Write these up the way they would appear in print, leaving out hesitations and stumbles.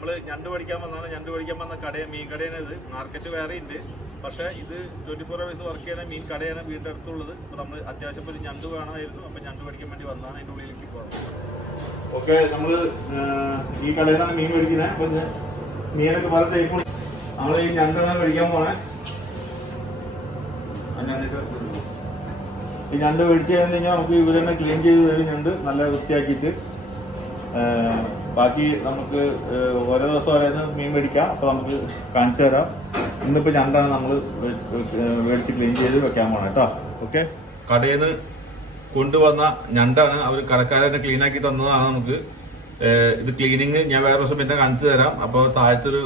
നമ്മൾ ഞണ്ട് പഠിക്കാൻ വന്നാണ്. ഞണ്ട് പഠിക്കാൻ വന്ന മീൻ കടയാണ് ഇത്. മാർക്കറ്റ് വേറെ ഉണ്ട്, പക്ഷേ ഇത് 24 hours വർക്ക് ചെയ്യുന്ന മീൻ കടയാണ് വീടിൻ്റെ അടുത്തുള്ളത്. അപ്പോൾ നമ്മൾ അത്യാവശ്യം ഒരു ഞണ്ട് വേണമായിരുന്നു, അപ്പോൾ ഞണ്ട് പഠിക്കാൻ വേണ്ടി വന്നതാണ്. അതിൻ്റെ ഉള്ളിലേക്ക് പോകാം. ഓക്കെ, നമ്മൾ ഈ കടയിൽ നിന്നാണ് മീൻ മേടിക്കുന്നത്. അപ്പോൾ മീനൊക്കെ പല ടൈപ്പുണ്ട്. നമ്മൾ ഈ ഞണ്ടാണ് മേടിക്കാൻ പോണേ. ഈ ഞണ്ട് മേടിച്ച് കഴിഞ്ഞ് കഴിഞ്ഞാൽ നമുക്ക് ഇവർ തന്നെ ക്ലീൻ ചെയ്ത് തരും. ഞണ്ട് നല്ല വൃത്തിയാക്കിയിട്ട് ബാക്കി നമുക്ക് ഓരോ ദിവസം ഓരോന്ന് മീൻ മേടിക്കാം. അപ്പോൾ നമുക്ക് കാണിച്ചു തരാം. ഇന്നിപ്പോൾ ഞണ്ടാണ് നമ്മൾ മേടിച്ച് ക്ലീൻ ചെയ്ത് വെക്കാൻ പോകണം കേട്ടോ. ഓക്കെ, കടയിൽ നിന്ന് കൊണ്ടുവന്ന ഞണ്ടാണ്. അവർ കടക്കാരനെ ക്ലീനാക്കി തന്നതാണ് നമുക്ക്. ഇത് ക്ലീനിങ് ഞാൻ വേറെ ദിവസം പിന്നെ കാണിച്ചു തരാം. അപ്പോൾ താഴത്തൊരു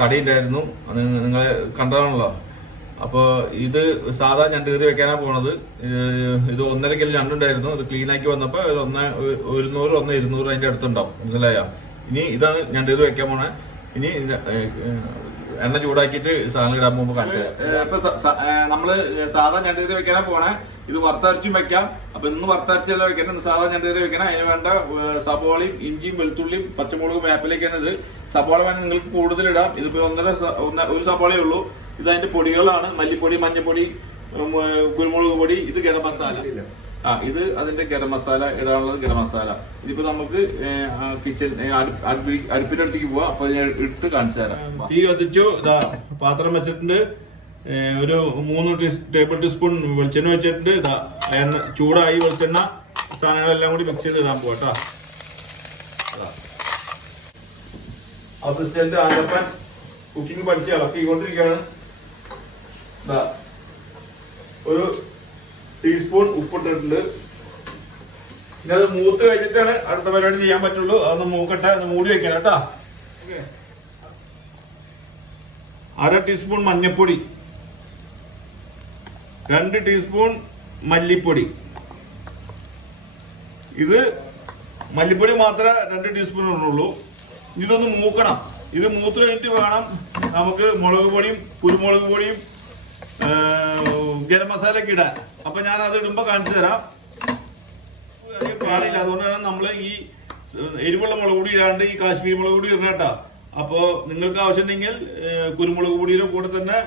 കടയുണ്ടായിരുന്നു, അത് നിങ്ങളെ കണ്ടതാണല്ലോ. അപ്പോൾ ഇത് സാധാ ഞണ്ട് കറി വെക്കാനാണ് പോണത്. ഇത് 1.5 കിലോ ഞണ്ടുണ്ടായിരുന്നു. അത് ക്ലീനാക്കി വന്നപ്പോൾ 100 200 അതിൻ്റെ അടുത്തുണ്ടാവും. മനസ്സിലായോ? ഇനി ഇതാണ് ഞണ്ട് കറി വെക്കാൻ പോണേ. ഇനി എണ്ണ ചൂടാക്കിയിട്ട് സാധനം ഇടാൻ പോകുമ്പോൾ കാണിച്ചു തരാം. ഇപ്പൊ നമ്മള് സാധാ ഞണ്ട് കറി വെക്കാനാ പോണേ. ഇത് വറുത്തരച്ചും വെക്കാം. അപ്പൊ ഇന്ന് വറുത്തരച്ചെല്ലാം വെക്കണം, ഇന്ന് സാധാ ഞണ്ട് കറി വെക്കണം. അതിന് വേണ്ട സബോളയും ഇഞ്ചിയും വെളുത്തുള്ളിയും പച്ചമുളകും വേപ്പിലേക്കാണ് ഇത്. സബോള വേണം നിങ്ങൾക്ക് കൂടുതലിടാം. ഇതിപ്പോ ഒരു സബോളയേ ഉള്ളൂ. ഇത് അതിന്റെ പൊടികളാണ്: മല്ലിപ്പൊടി, മഞ്ഞപ്പൊടി, കുരുമുളക് പൊടി, ഇത് ഗരം മസാല. ഇത് അതിന്റെ ഗരം മസാല ഇടാനുള്ളത് ഗരം മസാല. ഇതിപ്പോ നമുക്ക് കിച്ചൺ അടുപ്പിന്റെ അടുത്തേക്ക് പോവാം. അപ്പൊ ഞാൻ ഇട്ട് കാണിച്ചു തരാം. തീ കത്തിച്ചു, ഇതാ പാത്രം വെച്ചിട്ടുണ്ട്. ഒരു 3 ടേബിൾ ടീസ്പൂൺ വെളിച്ചെണ്ണ വെച്ചിട്ടുണ്ട്. ഇതാ എണ്ണ ചൂടായി. വെളിച്ചെണ്ണ സാധനങ്ങളെല്ലാം കൂടി മിക്സ് ചെയ്ത് ഇടാൻ പോവാ. അസിസ്റ്റന്റ് ആൻ്റപ്പൻ കുക്കിംഗ് പഠിച്ച് ഇളക്കിക്കൊണ്ടിരിക്കുകയാണ്. ഒരു ടീസ്പൂൺ ഉപ്പിട്ടിട്ടുണ്ട്. ഇനി അത് മൂത്ത് കഴിഞ്ഞിട്ടാണ് അടുത്ത പരിപാടി ചെയ്യാൻ പറ്റുള്ളൂ. അതൊന്ന് മൂക്കട്ടെ, ഒന്ന് മൂടി വെക്കണം കേട്ടാ. 1/2 ടീസ്പൂൺ മഞ്ഞപ്പൊടി, 2 ടീസ്പൂൺ മല്ലിപ്പൊടി. ഇത് മല്ലിപ്പൊടി മാത്രമേ 2 ടീസ്പൂൺ ഇടുന്നുള്ളൂ. ഇതൊന്ന് മൂക്കണം. ഇത് മൂത്ത് കഴിഞ്ഞിട്ട് വേണം നമുക്ക് മുളക് പൊടിയും കുരുമുളക് പൊടിയും ഗരം മസാലയൊക്കെ ഇടാൻ. അപ്പൊ ഞാൻ അത് ഇടുമ്പോ കാണിച്ചു തരാം. പാടില്ല, അതുകൊണ്ടാണ് നമ്മൾ ഈ എരിവുള്ള മുളക് പൊടി ഇടാണ്ട് ഈ കാശ്മീരി മുളക് പൊടി ഇടണം കേട്ടോ. അപ്പോ നിങ്ങൾക്ക് ആവശ്യമുണ്ടെങ്കിൽ കുരുമുളക് പൊടിയുടെ കൂടെ തന്നെ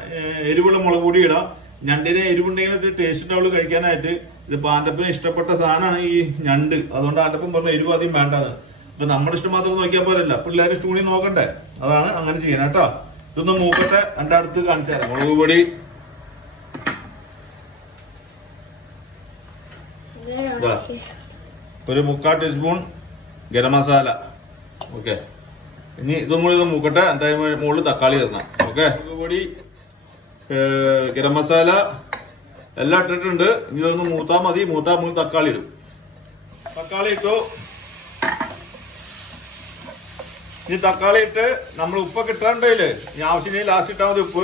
എരിവുള്ള മുളക് പൊടി ഇടാം. ഞണ്ടിനെ എരിവുണ്ടെങ്കിൽ ടേസ്റ്റ് ഉണ്ടാവുള്ളൂ കഴിക്കാനായിട്ട്. ഇത് ആൻ്റപ്പന് ഇഷ്ടപ്പെട്ട സാധനമാണ് ഈ ഞണ്ട്. അതുകൊണ്ട് ആൻ്റപ്പൻ പറഞ്ഞു എരിവ് അധികം വേണ്ടത്. ഇപ്പൊ നമ്മുടെ ഇഷ്ടം മാത്രം നോക്കിയാൽ പോരല്ല, പിള്ളേരെ ഇഷ്ടം കൂടി നോക്കണ്ടേ. അതാണ് അങ്ങനെ ചെയ്യണം കേട്ടോ. ഇതൊന്ന് മൂക്കട്ടെ, അടുത്ത് കാണിച്ചു തരാം. മുളക് പൊടി ഒരു 3/4 ടീസ്പൂൺ ഗരം മസാല. ഓക്കെ, ഇനി ഇതും കൂടി ഇത് മൂക്കട്ടെ. എന്തായാലും മുകളിൽ തക്കാളി ഇടണം. ഓക്കെ, മുളക് പൊടി, ഗരം മസാല എല്ലാം ഇട്ടിട്ടുണ്ട്. ഇനി ഇതൊന്ന് മൂത്താൽ മതി. മൂന്ന് തക്കാളി ഇടും. തക്കാളി ഇട്ടു. ഇനി തക്കാളി ഇട്ട് നമ്മൾ ഉപ്പൊക്കെ ഇട്ടാണ്ടല്ലേ, ഇനി ആവശ്യമില്ല ലാസ്റ്റ് ഇട്ടാൽ മതി ഉപ്പ്.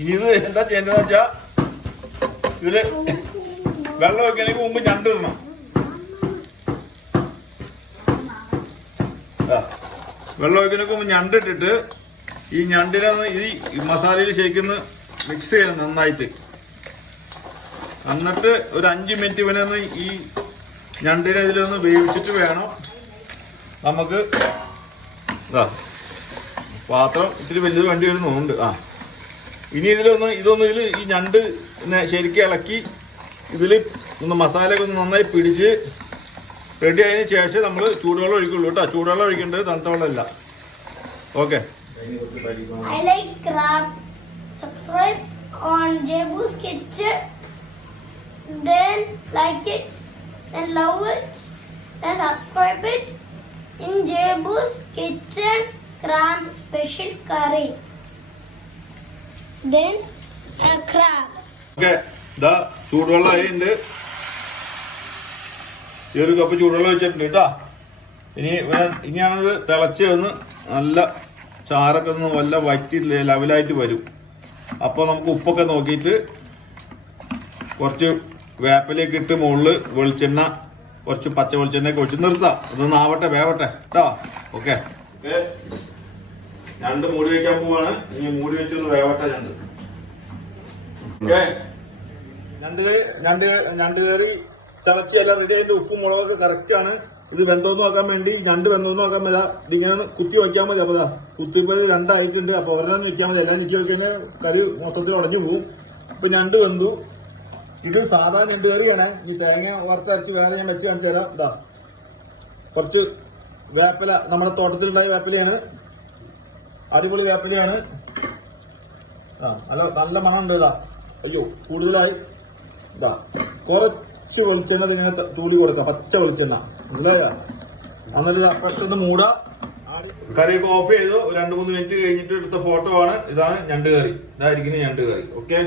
ഇനി ഇത് എന്താ ചെയ്യേണ്ടതെന്ന് വെച്ചാ ഇതില് വെള്ളം വെക്കണമെങ്കിൽ മുമ്പ് ഞണ്ട് ഇടണം. വെള്ളം വെക്കണമെങ്കിൽ മുമ്പ് ഞണ്ട് ഇട്ടിട്ട് ഈ ഞണ്ടിനെ ഈ മസാലയിൽ ശരിക്കൊന്ന് മിക്സ് ചെയ്യണം നന്നായിട്ട്. എന്നിട്ട് ഒരു 5 മിനിറ്റ് ഇവനൊന്ന് ഈ ഞണ്ടിനെ ഇതിലൊന്ന് വേവിച്ചിട്ട് വേണം നമുക്ക്. പാത്രം ഇത്തിരി വലുത് വേണ്ടി വരുന്നുണ്ട്. ഇനി ഇതൊന്ന് ഈ ഞണ്ട് ശരിക്കും ഇളക്കി ഇതിൽ ഒന്ന് മസാലയൊക്കെ ഒന്ന് നന്നായി പിടിച്ച് റെഡി ആയതിനു ശേഷം നമ്മൾ ചൂടുവെള്ളം ഒഴിക്കുള്ളൂ കേട്ടോ. ചൂടുവെള്ളം ഒഴിക്കേണ്ടത് തണുത്ത വെള്ളമല്ല. Okay, I like crab. Subscribe on Jebu's Kitchen. Then like it, then love it, then subscribe it in Jebu's Kitchen crab special curry. Then a crab. Okay, ഇതാ ചൂടുവെള്ളം ആയിട്ടുണ്ട്. ഈ ഒരു കപ്പ് ചൂടുവെള്ളം വെച്ചിട്ടുണ്ട് കേട്ടോ. ഇനിയാണത് തിളച്ച് വന്ന് നല്ല ചാറൊക്കെ ഒന്ന് വല്ല വറ്റി ലെവലായിട്ട് വരും. അപ്പോൾ നമുക്ക് ഉപ്പൊക്കെ നോക്കിയിട്ട് കുറച്ച് വേപ്പിലേക്ക് ഇട്ട് മുകളിൽ വെളിച്ചെണ്ണ, കുറച്ച് പച്ച വെളിച്ചെണ്ണയൊക്കെ ഒഴിച്ച് നിർത്താം. അതൊന്ന് ആവട്ടെ, വേവട്ടെ കേട്ടോ. ഓക്കെ, ഞണ്ട് മൂടി വയ്ക്കാൻ പോവാണ്. ഇനി മൂടി വെച്ചൊന്ന് വേവട്ടെ ഞണ്ട്. ഓക്കെ, ഞണ്ട് കറി തിളച്ച് എല്ലാം റെഡി. അതിന്റെ ഉപ്പും മുളകൊക്കെ കറക്റ്റ് ആണ്. ഇത് വെന്തോന്ന് നോക്കാൻ വേണ്ടി ഞണ്ട് വെന്തോന്ന് നോക്കാൻ മതി ഇതിങ്ങനെ കുത്തി വയ്ക്കാൻ മതി. അപ്പൊ കുത്തിപ്പോ രണ്ടായിട്ടുണ്ട്. അപ്പൊ ഒരെണ്ണം വെക്കാൻ മതി. എല്ലാം നിൽക്കി വെക്കുന്ന കറി മൊത്തത്തിൽ ഉടഞ്ഞു പോകും. ഇപ്പൊ ഞണ്ട് വെന്തു. ഇത് സാധാ ഞണ്ട് കറിയാണ്. ഈ തേങ്ങ വറുത്തരച്ച് വേറെ ഞാൻ വെച്ച് കാണിച്ചു തരാം. ഇതാ കുറച്ച് വേപ്പില, നമ്മുടെ തോട്ടത്തിലുണ്ടായ വേപ്പിലയാണ്. അടിപൊളി വേപ്പിലയാണ്. നല്ല മണമുണ്ട്. ഇതാ അയ്യോ കൂടുതലായി. ഇതാ കുറച്ച് വെളിച്ചെണ്ണ ഇതിങ്ങനെ തൂടി കൊടുക്കാം, പച്ച വെളിച്ചെണ്ണ. മനസ്സിലായ? എന്നിട്ട് പെട്ടെന്ന് മൂടാ. കറിയൊക്കെ ഓഫ് ചെയ്തു. 2-3 മിനിറ്റ് കഴിഞ്ഞിട്ട് എടുത്ത ഫോട്ടോ ആണ്. ഇതാണ് ഞണ്ട് കറി. ഇതായിരിക്കും ഞണ്ട് കറി. ഓക്കെ.